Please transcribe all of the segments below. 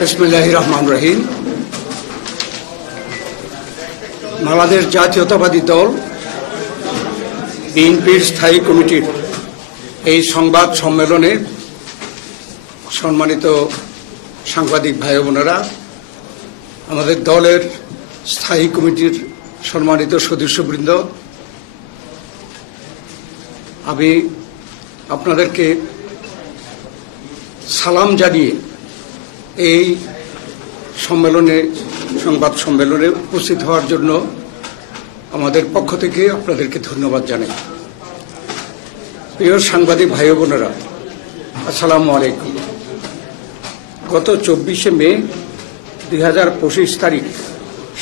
বিসমিল্লাহির রহমানির রহিম। বাংলাদেশ জাতীয়তাবাদী দল বিএনপির স্থায়ী কমিটির এই সংবাদ সম্মেলনে সম্মানিত সাংবাদিক ভাই বোনেরা, আমাদের দলের স্থায়ী কমিটির সম্মানিত সদস্যবৃন্দ, আমি আপনাদেরকে সালাম জানিয়ে এই সংবাদ সম্মেলনে উপস্থিত হওয়ার জন্য আমাদের পক্ষ থেকে আপনাদেরকে ধন্যবাদ জানাই। প্রিয় সাংবাদিক ভাই বোনেরা, আসসালামু আলাইকুম। গত 24শে মে 2025 তারিখ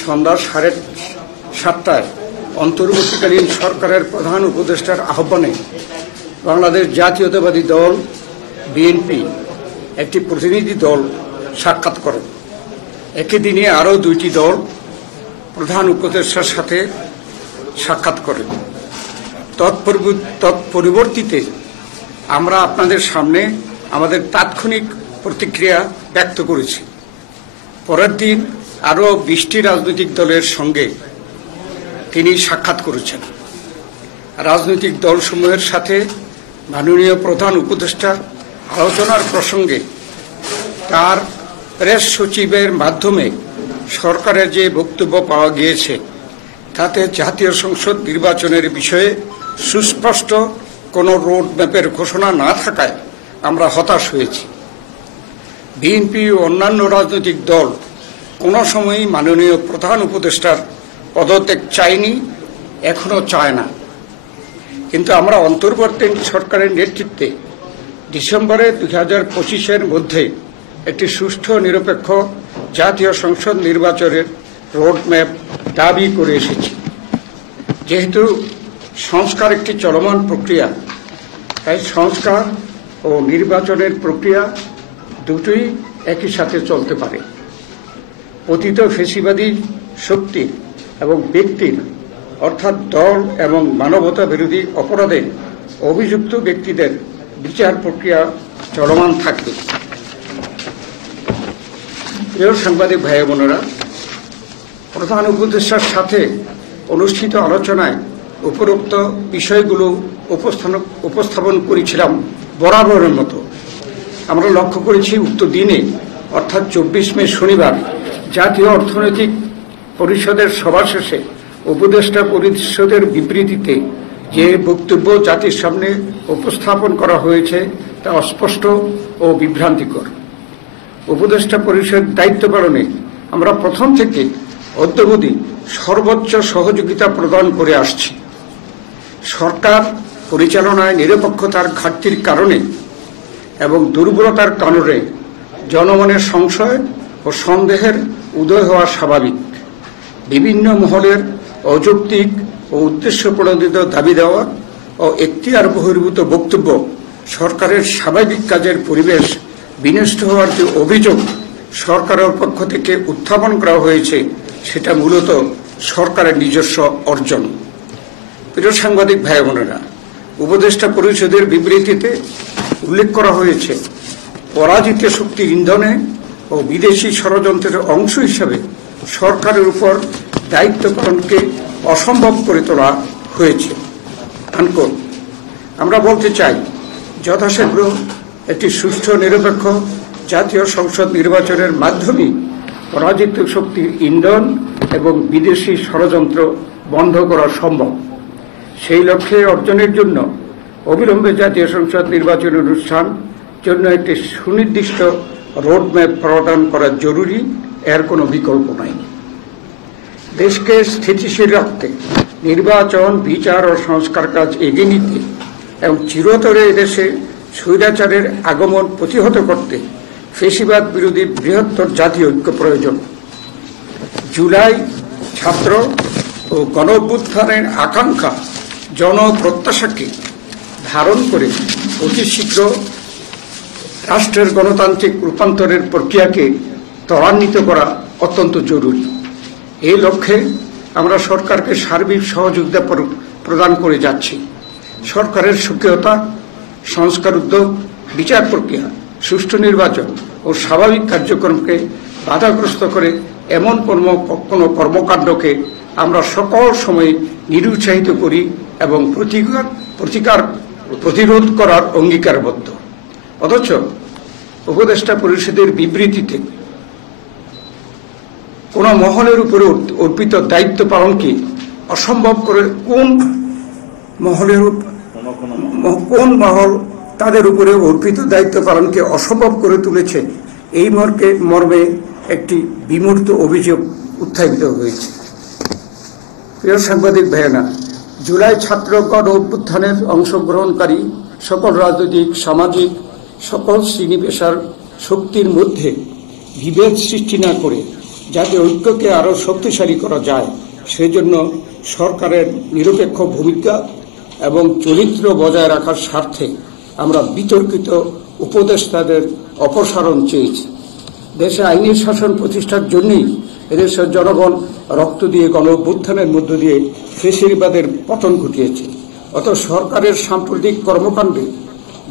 সন্ধ্যা 7:30টায় অন্তর্বর্তীকালীন সরকারের প্রধান উপদেষ্টার আহ্বানে বাংলাদেশ জাতীয়তাবাদী দল বিএনপি একটি প্রতিনিধি দল সাক্ষাৎ করেন। একই দিনে আরও 2টি দল প্রধান উপদেষ্টার সাথে সাক্ষাৎ করেন। তৎপরিবর্তিতে আমরা আপনাদের সামনে আমাদের তাৎক্ষণিক প্রতিক্রিয়া ব্যক্ত করেছি। পরের দিন আরও 20টি রাজনৈতিক দলের সঙ্গে তিনি সাক্ষাৎ করেছেন। রাজনৈতিক দলসমূহের সাথে মাননীয় প্রধান উপদেষ্টার আলোচনার প্রসঙ্গে তার প্রেস সচিবের মাধ্যমে সরকারের যে বক্তব্য পাওয়া গিয়েছে তাতে জাতীয় সংসদ নির্বাচনের বিষয়ে সুস্পষ্ট কোনো রোড ম্যাপের ঘোষণা না থাকায় আমরা হতাশ হয়েছি। বিএনপি ও অন্যান্য রাজনৈতিক দল কোনো সময়ই মাননীয় প্রধান উপদেষ্টার পদত্যাগ চায়নি, এখনও চায় না। কিন্তু আমরা অন্তর্বর্তী সরকারের নেতৃত্বে ডিসেম্বরে 2025-এর মধ্যে একটি সুষ্ঠু নিরপেক্ষ জাতীয় সংসদ নির্বাচনের রোডম্যাপ দাবি করে এসেছি। যেহেতু সংস্কার একটি চলমান প্রক্রিয়া, তাই সংস্কার ও নির্বাচনের প্রক্রিয়া দুটোই একই সাথে চলতে পারে। পতিত ফ্যাসিবাদী শক্তি এবং ব্যক্তির অর্থাৎ দল এবং মানবতা বিরোধী অপরাধে অভিযুক্ত ব্যক্তিদের বিচার প্রক্রিয়া চলমান থাকবে। প্রিয় সাংবাদিক ভাই বোনেরা, প্রধান উপদেষ্টার সাথে অনুষ্ঠিত আলোচনায় উপরোক্ত বিষয়গুলো উপস্থাপন করেছিলাম বরাবরের মতো। আমরা লক্ষ্য করেছি উক্ত দিনে অর্থাৎ 24 মে শনিবার জাতীয় অর্থনৈতিক পরিষদের সভা শেষে উপদেষ্টা পরিষদের বিবৃতিতে যে বক্তব্য জাতির সামনে উপস্থাপন করা হয়েছে তা অস্পষ্ট ও বিভ্রান্তিকর। উপদেষ্টা পরিষদ দায়িত্ব পালনে আমরা প্রথম থেকে অদ্যাবধি সর্বোচ্চ সহযোগিতা প্রদান করে আসছি। সরকার পরিচালনায় নিরপেক্ষতার ঘাটতির কারণে এবং দুর্বলতার কারণে জনমনের সংশয় ও সন্দেহের উদয় হওয়া স্বাভাবিক। বিভিন্ন মহলের অযৌক্তিক ও উদ্দেশ্য প্রণোদিত দাবি দেওয়া ও এখতিয়ার বহির্ভূত বক্তব্য সরকারের স্বাভাবিক কাজের পরিবেশ বিনষ্ট হওয়ার যে অভিযোগ সরকারের পক্ষ থেকে উত্থাপন করা হয়েছে সেটা মূলত সরকারের নিজস্ব অর্জন। প্রিয় সাংবাদিক ভাই বোনেরা, উপদেষ্টা পরিষদের বিবৃতিতে উল্লেখ করা হয়েছে পরাজিত শক্তির ইন্ধনে ও বিদেশি ষড়যন্ত্রের অংশ হিসাবে সরকারের উপর দায়িত্ব পালনকে অসম্ভব করে তোলা হয়েছে। আমরা বলতে চাই, যথাশীঘ্র একটি সুষ্ঠু নিরপেক্ষ জাতীয় সংসদ নির্বাচনের মাধ্যমে পরাজিত শক্তির ইন্ধন এবং বিদেশি ষড়যন্ত্র বন্ধ করা সম্ভব। সেই লক্ষ্যে অর্জনের জন্য অবিলম্বে জাতীয় সংসদ নির্বাচন অনুষ্ঠান জন্য একটি সুনির্দিষ্ট রোডম্যাপ প্রদান করা জরুরি, এর কোনো বিকল্প নাই। দেশকে স্থিতিশীল রাখতে নির্বাচন, বিচার ও সংস্কার কাজ এগিয়ে নিতে এবং চিরতরে এদেশে স্বৈরাচারের আগমন প্রতিহত করতে ফ্যাসিবাদ বিরোধী বৃহত্তর জাতীয় ঐক্য প্রয়োজন। জুলাই ছাত্র ও গণঅভ্যুত্থানের আকাঙ্ক্ষা জনপ্রত্যাশাকে ধারণ করে অতি শীঘ্র রাষ্ট্রের গণতান্ত্রিক রূপান্তরের প্রক্রিয়াকে ত্বরান্বিত করা অত্যন্ত জরুরি। এই লক্ষ্যে আমরা সরকারকে সার্বিক সহযোগিতা প্রদান করে যাচ্ছি। সরকারের সক্রিয়তা, সংস্কার উদ্যোগ, বিচার প্রক্রিয়া, সুষ্ঠু নির্বাচন ও স্বাভাবিক কার্যক্রমকে বাধাগ্রস্ত করে এমন কোনো কর্মকাণ্ডকে আমরা সকল সময় নিরুৎসাহিত করি এবং প্রতিরোধ করার অঙ্গীকারবদ্ধ। অথচ উপদেষ্টা পরিষদের বিবৃতিতে কোন মহলের উপরে অর্পিত দায়িত্ব পালনকে অসম্ভব করে কোন মহল তাদের উপরে অর্পিত দায়িত্ব পালনকে অসম্ভব করে তুলেছে, এই মর্মে একটি বিমূর্ত অভিযোগ উত্থাপিত হয়েছে। প্রিয় সাংবাদিক ভাইয়েরা, জুলাই ছাত্র গণ অভ্যুত্থানের অংশগ্রহণকারী সকল রাজনৈতিক, সামাজিক সকল শ্রেণী পেশার শক্তির মধ্যে বিভেদ সৃষ্টি না করে যাতে ঐক্যকে আরও শক্তিশালী করা যায়, সেজন্য সরকারের নিরপেক্ষ ভূমিকা এবং চরিত্র বজায় রাখার স্বার্থে আমরা বিতর্কিত উপদেষ্টাদের অপসারণ চেয়েছি। দেশে আইনি শাসন প্রতিষ্ঠার জন্যই এদেশের জনগণ রক্ত দিয়ে গণ অভ্যুত্থানের মধ্য দিয়ে ফ্যাসিবাদের পতন ঘটিয়েছে। অত সরকারের সাম্প্রতিক কর্মকাণ্ডে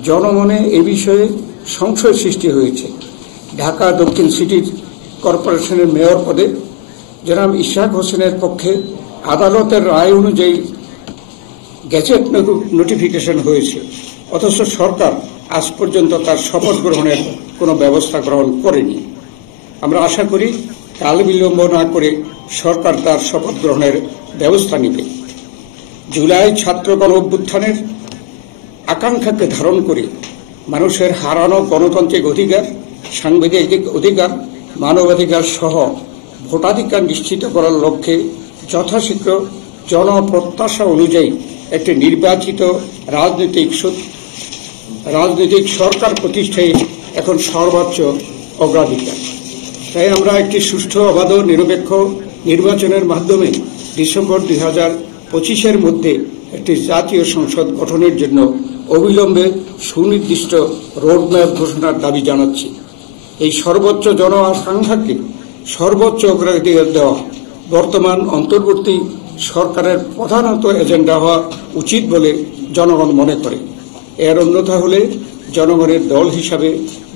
জনমনে এ বিষয়ে সংশয় সৃষ্টি হয়েছে। ঢাকা দক্ষিণ সিটি কর্পোরেশনের মেয়র পদে জনাব ইশাক হোসেনের পক্ষে আদালতের রায় অনুযায়ী গেজেট নোটিফিকেশন হয়েছে, অথচ সরকার আজ পর্যন্ত তার শপথ গ্রহণের কোনো ব্যবস্থা গ্রহণ করেনি। আমরা আশা করি কাল বিলম্ব না করে সরকার তার শপথ গ্রহণের ব্যবস্থা নেবে। জুলাই ছাত্র গণ অভ্যুত্থানের আকাঙ্ক্ষাকে ধারণ করে মানুষের হারানো গণতান্ত্রিক অধিকার, সাংবিধানিক অধিকার, মানবাধিকার সহ ভোটাধিকার নিশ্চিত করার লক্ষ্যে যথাশীঘ্র জনপ্রত্যাশা অনুযায়ী একটি নির্বাচিত রাজনৈতিক সরকার প্রতিষ্ঠায় এখন সর্বোচ্চ অগ্রাধিকার। তাই আমরা একটি সুষ্ঠু, অবাধ, নিরপেক্ষ নির্বাচনের মাধ্যমে ডিসেম্বর 2025-এর মধ্যে একটি জাতীয় সংসদ গঠনের জন্য অবিলম্বে সুনির্দিষ্ট রোডম্যাপ ঘোষণার দাবি জানাচ্ছি। এই সর্বোচ্চ জন আকাঙ্ক্ষাকে সর্বোচ্চ অগ্রাধিকার দেওয়া বর্তমান অন্তর্বর্তী সরকারের প্রধানত এজেন্ডা হওয়া উচিত বলে জনগণ মনে করে। এর অন্যথা হলে জনগণের দল হিসাবে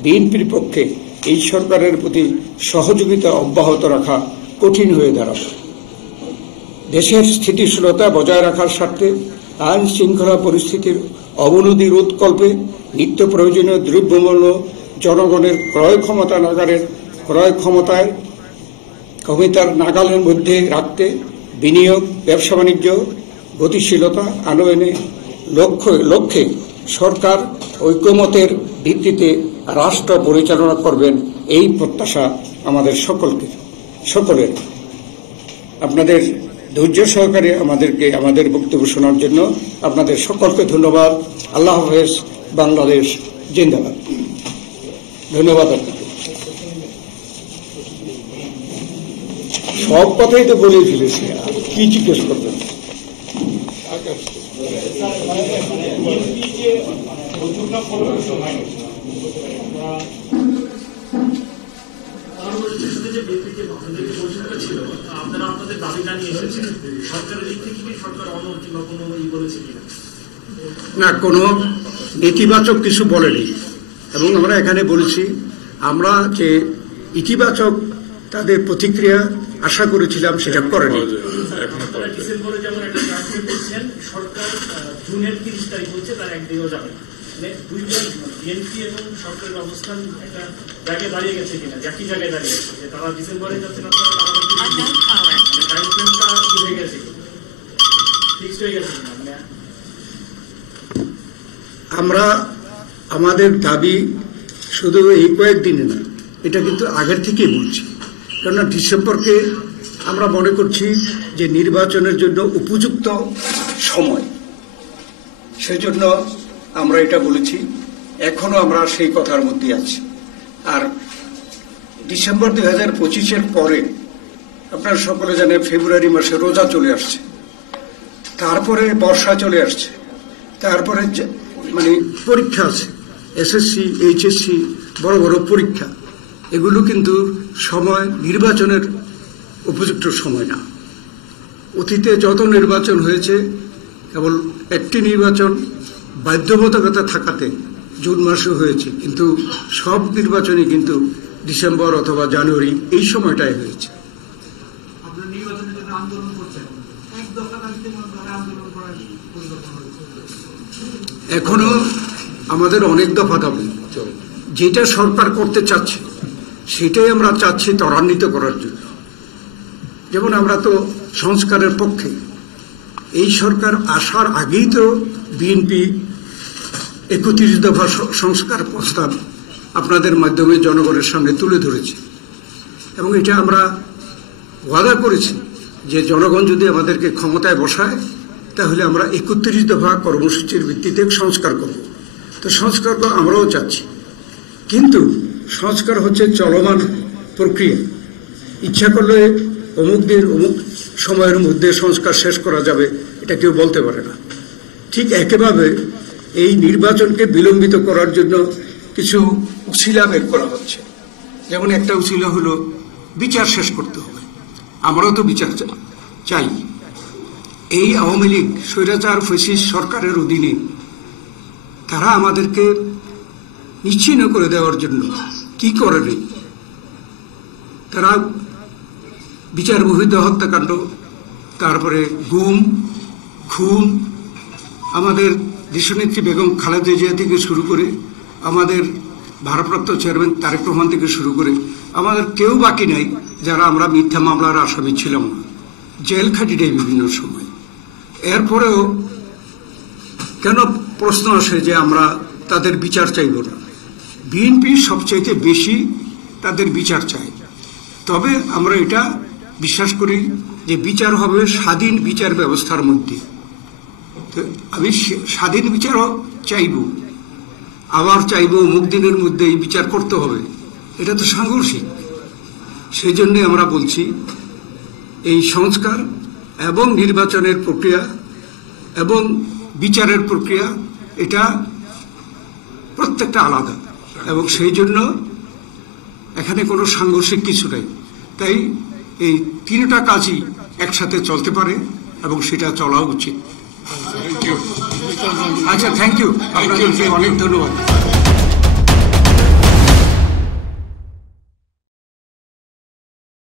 বিএনপির পক্ষে এই সরকারের প্রতি সহযোগিতা অব্যাহত রাখা কঠিন হয়ে দাঁড়াবে। দেশের স্থিতিশীলতা বজায় রাখার স্বার্থে আইন শৃঙ্খলা পরিস্থিতির অবনতি রোধকল্পে নিত্য প্রয়োজনীয় দ্রব্যমূল্য জনগণের ক্ষমতার নাগালের মধ্যে রাখতে বিনিয়োগ, ব্যবসা বাণিজ্য গতিশীলতা আনয়নের লক্ষ্যে সরকার ঐক্যমতের ভিত্তিতে রাষ্ট্র পরিচালনা করবেন, এই প্রত্যাশা আমাদের সকলের। আপনাদের ধৈর্য সহকারে আমাদের বক্তব্য শোনার জন্য আপনাদের সকলকে ধন্যবাদ। আল্লাহ হাফেজ। বাংলাদেশ জিন্দাবাদ। ধন্যবাদ আপনাকে। সব কথাই তো বলেই ফেলেছি, কি জিজ্ঞেস করবেন? না, কোনো নেতিবাচক কিছু বলেনি, এবং আমরা এখানে বলেছি আমরা যে ইতিবাচক তাদের প্রতিক্রিয়া আশা করেছিলাম সেটা করেনি। ডিসেম্বরে যেমন একটা সরকার জুনের 30 তারিখ হচ্ছে, তার একদিনও যাবে দুইজন বিএনপি এবং সরকারের অবস্থান একটা জায়গায় দাঁড়িয়ে গেছে কিনা, একই জায়গায় দাঁড়িয়ে গেছে যে তারা ডিসেম্বরে যাচ্ছে না, টাইম ফ্রেমটা হয়ে গেছে, ফিক্সড হয়ে গেছে কিনা। মানে আমরা আমাদের দাবি শুধু এই কয়েকদিনে না, এটা কিন্তু আগের থেকেই বলছি, কেননা ডিসেম্বরকে আমরা মনে করছি যে নির্বাচনের জন্য উপযুক্ত সময়, সেজন্য আমরা এটা বলেছি। এখনো আমরা সেই কথার মধ্যে আছি। আর ডিসেম্বর 2025-এর পরে আপনারা সকলে জানেন ফেব্রুয়ারি মাসে রোজা চলে আসছে, তারপরে বর্ষা চলে আসছে, তারপরে মানে পরীক্ষা আছে, এসএসসি, এইচএসসি, বড় বড় পরীক্ষা। এগুলো কিন্তু সময় নির্বাচনের উপযুক্ত সময় না। অতীতে যত নির্বাচন হয়েছে কেবল একটি নির্বাচন বাধ্যবাধকতা থাকাতে জুন মাসে হয়েছে, কিন্তু সব নির্বাচনই কিন্তু ডিসেম্বর অথবা জানুয়ারি এই সময়টায় হয়েছে। আপনারা নির্বাচনের জন্য আন্দোলন করছেন, এক দফা দাবিতে আন্দোলন করার পরিকল্পনা রয়েছে। এখনো আমাদের অনেক দফা দাবি, যেটা সরকার করতে চাচ্ছে সেটাই আমরা চাচ্ছি ত্বরান্বিত করার জন্য। যেমন আমরা তো সংস্কারের পক্ষে, এই সরকার আসার আগেই তো বিএনপি ৩১ দফা সংস্কার প্রস্তাব আপনাদের মাধ্যমে জনগণের সামনে তুলে ধরেছে, এবং এটা আমরা ওয়াদা করেছি যে জনগণ যদি আমাদেরকে ক্ষমতায় বসায় তাহলে আমরা ৩১ দফা কর্মসূচির ভিত্তিতে সংস্কার করব। তো সংস্কার তো আমরাও চাচ্ছি, কিন্তু সংস্কার হচ্ছে চলমান প্রক্রিয়া। ইচ্ছা করলে অমুক দিন অমুক সময়ের মধ্যে সংস্কার শেষ করা যাবে এটা কেউ বলতে পারে না। ঠিক একইভাবে এই নির্বাচনকে বিলম্বিত করার জন্য কিছু উছিলা বের করা হচ্ছে। যেমন একটা উছিলা হলো বিচার শেষ করতে হবে, আমরাও তো বিচার চাই। এই আওয়ামী লীগ স্বৈরাচার ফ্যাসিস্ট সরকারের অধীনে তারা আমাদেরকে নিশ্চিহ্ন করে দেওয়ার জন্য কি করেনি, তারা বিচার বহির্ভূত হত্যাকাণ্ড, তারপরে গুম খুন, আমাদের দেশনেত্রী বেগম খালেদা জিয়া থেকে শুরু করে আমাদের ভারপ্রাপ্ত চেয়ারম্যান তারেক রহমান থেকে শুরু করে আমাদের কেউ বাকি নাই যারা আমরা মিথ্যা মামলার আসামি ছিলাম না, জেল খাটি দেয় বিভিন্ন সময়। এরপরেও কেন প্রশ্ন আসে যে আমরা তাদের বিচার চাইব না? বিএনপি সবচাইতে বেশি তাদের বিচার চায়, তবে আমরা এটা বিশ্বাস করি যে বিচার হবে স্বাধীন বিচার ব্যবস্থার মধ্যে। তো আমি স্বাধীন বিচারও চাইব, আবার চাইব অমুক দিনের মধ্যে এই বিচার করতে হবে, এটা তো সাংঘর্ষিক। সেই জন্যে আমরা বলছি এই সংস্কার এবং নির্বাচনের প্রক্রিয়া এবং বিচারের প্রক্রিয়া এটা প্রত্যেকটা আলাদা, এবং সেই জন্য এখানে কোনো সাংঘর্ষিক কিছু নেই। তাই এই তিনটা কাজই একসাথে চলতে পারে এবং সেটা চলা উচিত। আচ্ছা, থ্যাংক ইউ, আপনাদেরকে অনেক ধন্যবাদ।